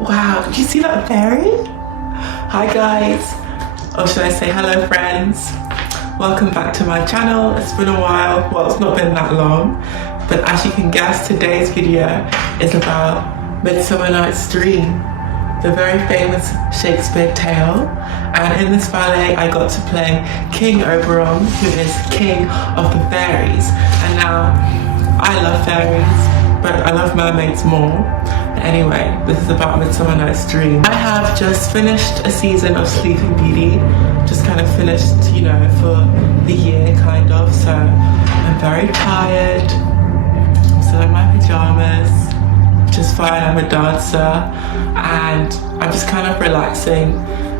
Wow, did you see that fairy? Hi guys, or should I say hello friends. Welcome back to my channel. It's been a while, well it's not been that long, but as you can guess, today's video is about Midsummer Night's Dream, the very famous Shakespeare tale. And in this ballet I got to play King Oberon, who is king of the fairies. And now I love fairies, but I love mermaids more. Anyway, this is about Midsummer Night's Dream. I have just finished a season of Sleeping Beauty, just kind of finished, you know, for the year kind of, so I'm very tired. I'm still in my pajamas, which is fine, I'm a dancer, and I'm just kind of relaxing,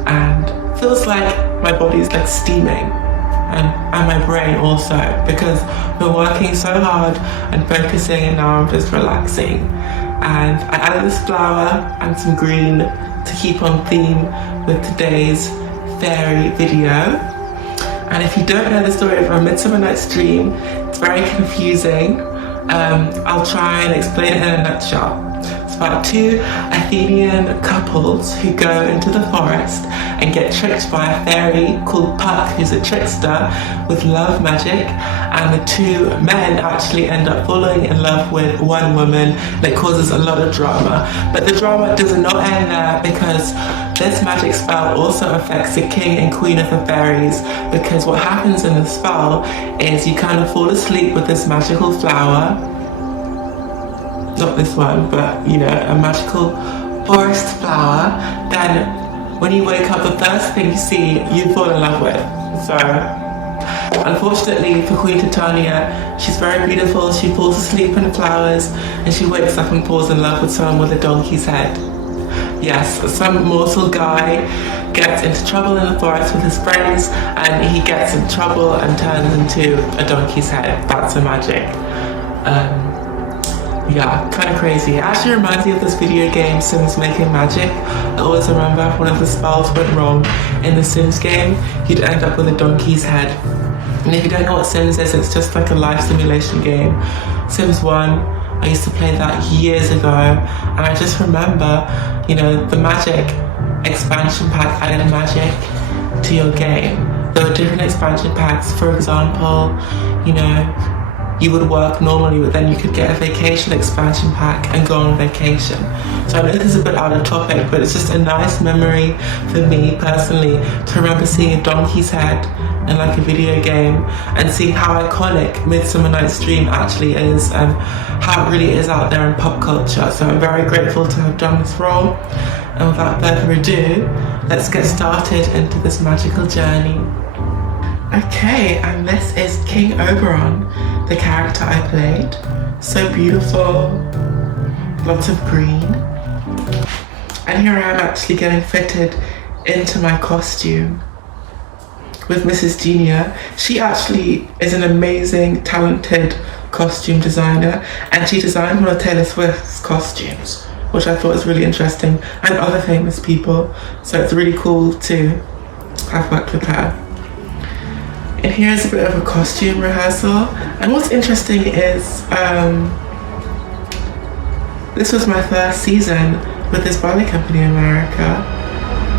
and feels like my body's like steaming, and my brain also, because we're working so hard and focusing, and now I'm just relaxing. And I added this flower and some green to keep on theme with today's fairy video. And if you don't know the story of A Midsummer Night's Dream, it's very confusing. I'll try and explain it in a nutshell. It's about two Athenian couples who go into the forest and get tricked by a fairy called Puck, who's a trickster with love magic, and the two men actually end up falling in love with one woman that causes a lot of drama. But the drama does not end there, because this magic spell also affects the king and queen of the fairies, because what happens in the spell is you kind of fall asleep with this magical flower. Not this one, but you know, a magical forest flower. Then when you wake up, the first thing you see, you fall in love with. So unfortunately for Queen Titania, she's very beautiful, she falls asleep in the flowers, and she wakes up and falls in love with someone with a donkey's head. Yes, some mortal guy gets into trouble in the forest with his friends, and he gets in trouble and turns into a donkey's head. That's the magic. Yeah, kind of crazy. It actually reminds me of this video game, Sims Making Magic. I always remember if one of the spells went wrong in the Sims game, you'd end up with a donkey's head. And if you don't know what Sims is, it's just like a life simulation game. Sims 1, I used to play that years ago, and I just remember, you know, the magic expansion pack added magic to your game. There were different expansion packs. For example, you know, you would work normally, but then you could get a vacation expansion pack and go on vacation. So I know this is a bit out of topic, but it's just a nice memory for me personally to remember seeing a donkey's head in like a video game and see how iconic Midsummer Night's Dream actually is and how it really is out there in pop culture. So I'm very grateful to have done this role. And without further ado, let's get started into this magical journey. Okay, and this is King Oberon, the character I played. So beautiful, lots of green. And here I am actually getting fitted into my costume with Mrs. Genia. She actually is an amazing, talented costume designer, and she designed one of Taylor Swift's costumes, which I thought was really interesting, and other famous people. So it's really cool to have worked with her. And here's a bit of a costume rehearsal. And what's interesting is this was my first season with this ballet company in America.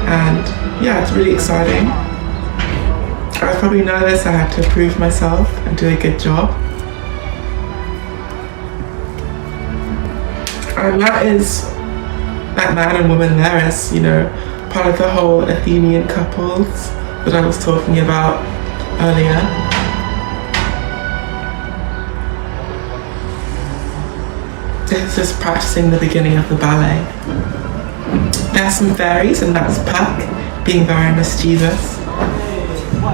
And yeah, it's really exciting. I was probably nervous. I had to prove myself and do a good job. And that man and woman there is, you know, part of the whole Athenian couples that I was talking about earlier. This is just practicing the beginning of the ballet. There's some fairies, and that's Puck being very mischievous.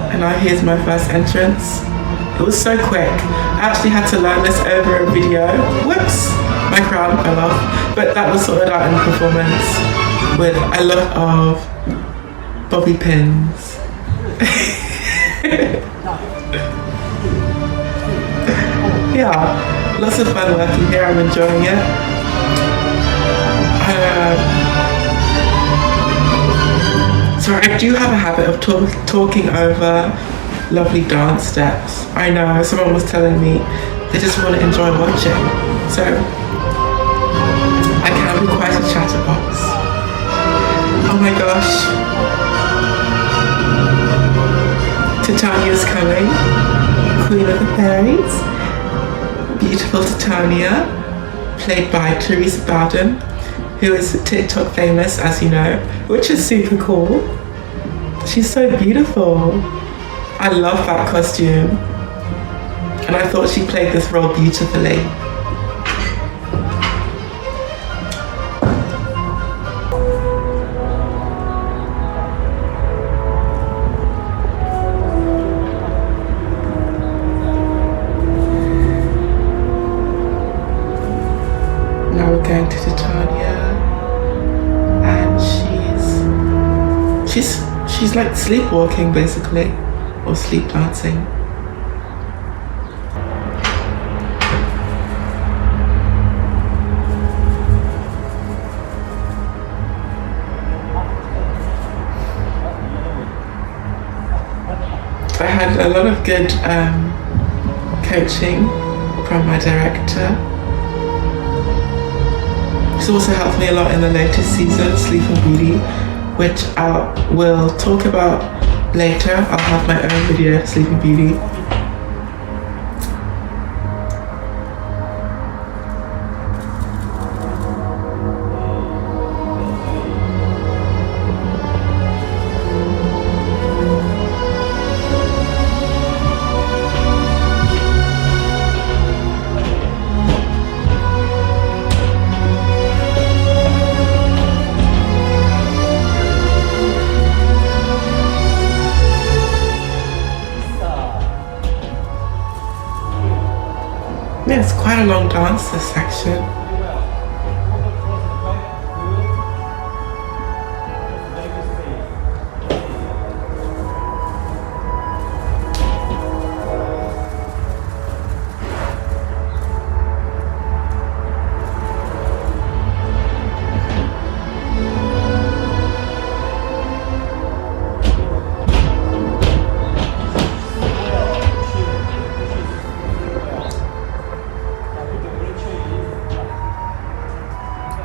And now here's my first entrance. It was so quick. I actually had to learn this over a video. Whoops, my crown fell off. But that was sorted out in performance with a lot of bobby pins. Yeah, lots of fun working here. I'm enjoying it. So I do have a habit of talking over lovely dance steps. I know someone was telling me they just want to enjoy watching. So I can be quite a chatterbox. Titania's coming, Queen of the Fairies. Beautiful Titania, played by Teresa Bowden, who is TikTok famous, as you know, which is super cool. She's so beautiful. I love that costume. And I thought she played this role beautifully. Now we're going to Titania, and she's like sleepwalking basically, or sleep dancing. I had a lot of good coaching from my director. She's also helped me a lot in the latest season, Sleeping Beauty, which I will talk about later. I'll have my own video for Sleeping Beauty. Yeah, it's quite a long dance, this section.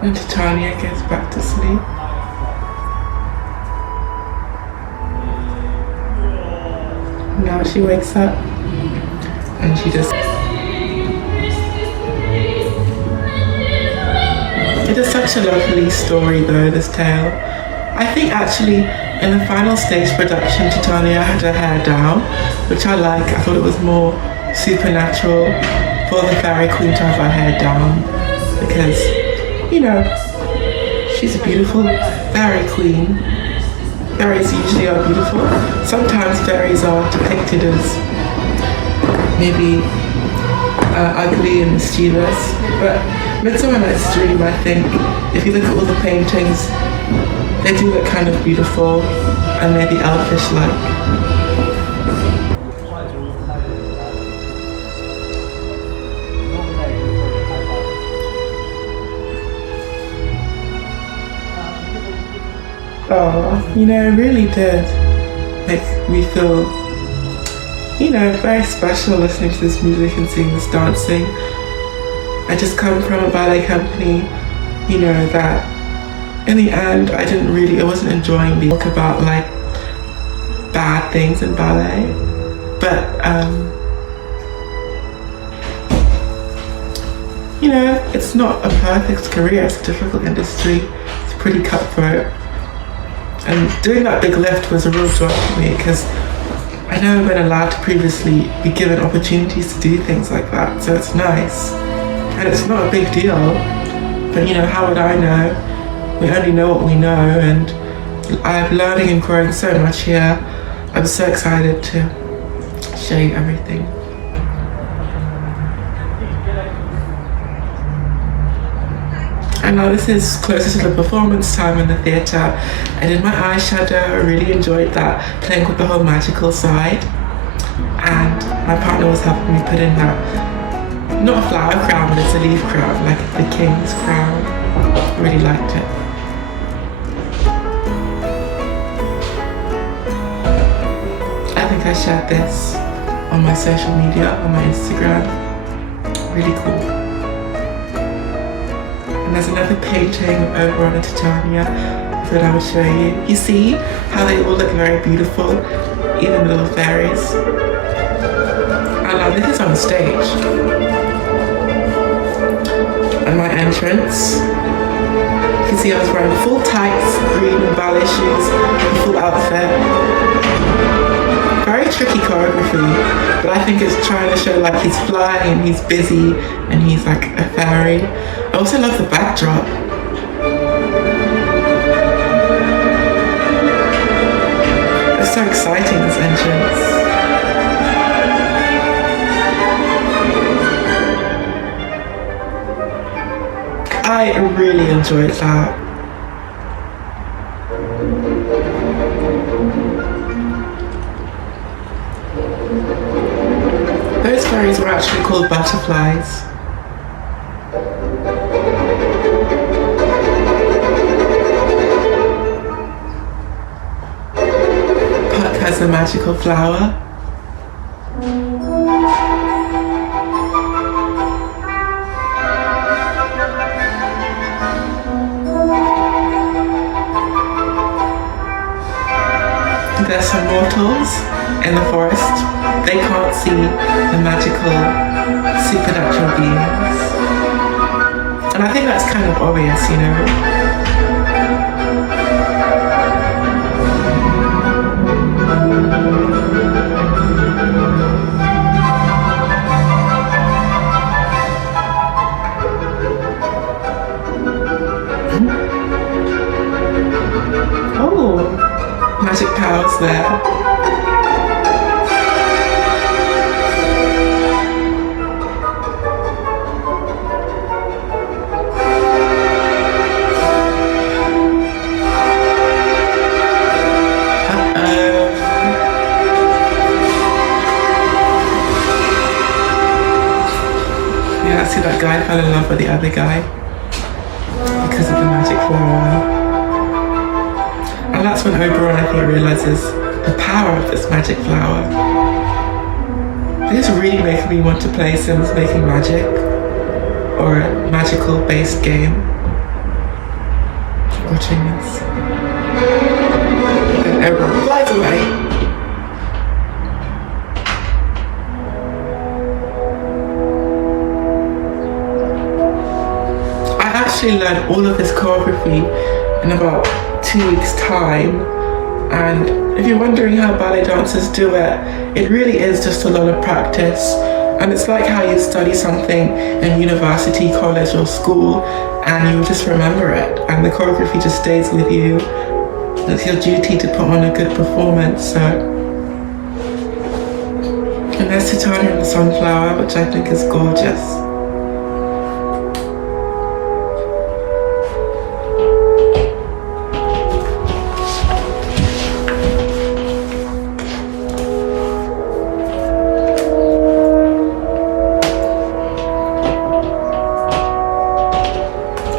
And Titania gets back to sleep. Now she wakes up and she just... It is such a lovely story though, this tale. I think actually in the final stage production, Titania had her hair down, which I like. I thought it was more supernatural for the fairy queen to have her hair down, because, you know, she's a beautiful fairy queen. Fairies usually are beautiful. Sometimes fairies are depicted as maybe ugly and mischievous, but Midsummer Night's Dream, I think, if you look at all the paintings, they do look kind of beautiful and maybe elfish-like. Oh, you know, it really did make me feel, you know, very special listening to this music and seeing this dancing. I just come from a ballet company, you know, that in the end I wasn't enjoying the talk about like bad things in ballet, but you know, it's not a perfect career, it's a difficult industry, it's pretty cutthroat. And doing that big lift was a real joy for me, because I've never been allowed to previously be given opportunities to do things like that, so it's nice. And it's not a big deal, but you know, how would I know? We only know what we know, and I'm learning and growing so much here. I'm so excited to show you everything. And now this is closer to the performance time in the theatre. I did my eyeshadow, I really enjoyed that, playing with the whole magical side. And my partner was helping me put in that, not a flower crown, but it's a leaf crown, like the king's crown. I really liked it. I think I shared this on my social media, on my Instagram. Really cool. And there's another painting of Oberon and Titania that I will show you. You see how they all look very beautiful even little fairies. And now this is on stage. And my entrance, you can see I was wearing full tights, green ballet shoes, full outfit. Very tricky choreography, but I think it's trying to show like he's flying and he's busy and he's like a fairy. I also love the backdrop. It's so exciting, this entrance. I really enjoyed that. Those fairies were actually called butterflies. Puck has a magical flower. There's some mortals in the forest. They can't see the magical, supernatural beings. And I think that's kind of obvious, you know. Oh, magic powers there. Yeah, I see that guy fell in love with the other guy because of the magic flower. And that's when Oberon, I think, realizes the power of this magic flower. This really makes me want to play Sims Making Magic or a magical based game. Watching this. And Oberon flies away. I actually learned all of this choreography in about 2 weeks' time, and if you're wondering how ballet dancers do it, it really is just a lot of practice. And it's like how you study something in university, college or school and you just remember it and the choreography just stays with you. It's your duty to put on a good performance. So, and there's Titania and the sunflower, which I think is gorgeous.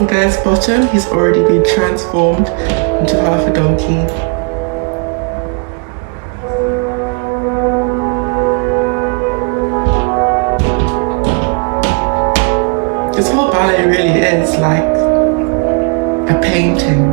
There's Bottom, he's already been transformed into half a donkey. This whole ballet really is like a painting.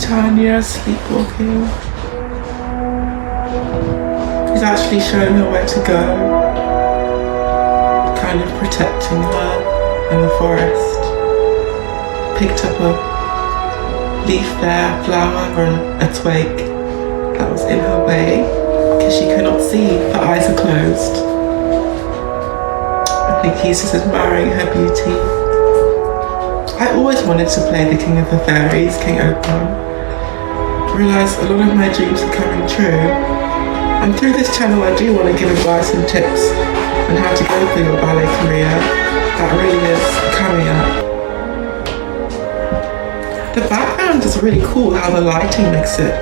Tanya sleepwalking. He's actually showing her where to go, kind of protecting her in the forest. Picked up a leaf there, a flower or a twig that was in her way because she cannot see, her eyes are closed. I think he's just admiring her beauty. I always wanted to play the King of the Fairies, King Oberon. Realised a lot of my dreams are coming true. And through this channel I do want to give advice and tips on how to go for your ballet career. That really is coming up. The background is really cool, how the lighting makes it,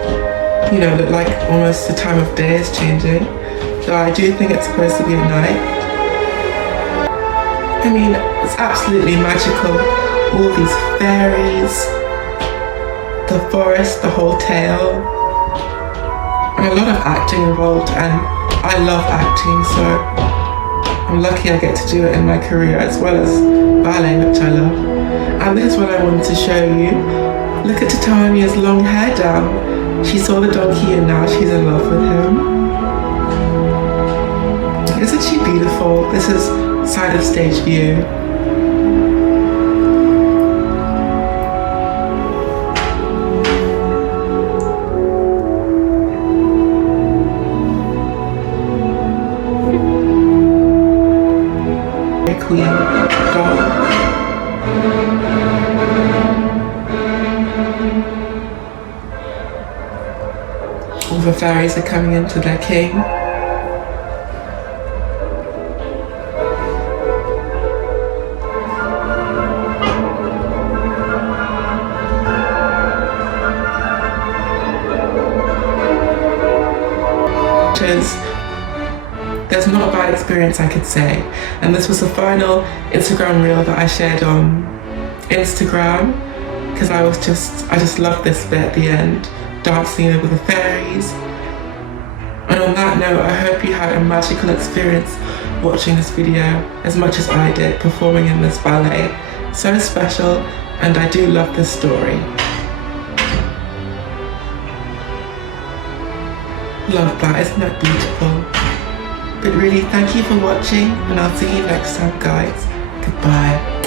you know, look like almost the time of day is changing. So I do think it's supposed to be at night. I mean, it's absolutely magical. All these fairies, the forest, the whole tale, and a lot of acting involved, and I love acting, so I'm lucky I get to do it in my career, as well as ballet, which I love. And this is what I wanted to show you. Look at Titania's long hair down. She saw the donkey and now she's in love with him. Isn't she beautiful? This is side of stage view. Queen doll. All the fairies are coming into their king. There's not a bad experience, I could say. And this was the final Instagram reel that I shared on Instagram, because I just loved this bit at the end, dancing over the fairies. And on that note, I hope you had a magical experience watching this video as much as I did performing in this ballet. So special, and I do love this story. Love that, isn't that beautiful? But really, thank you for watching, and I'll see you next time, guys. Goodbye.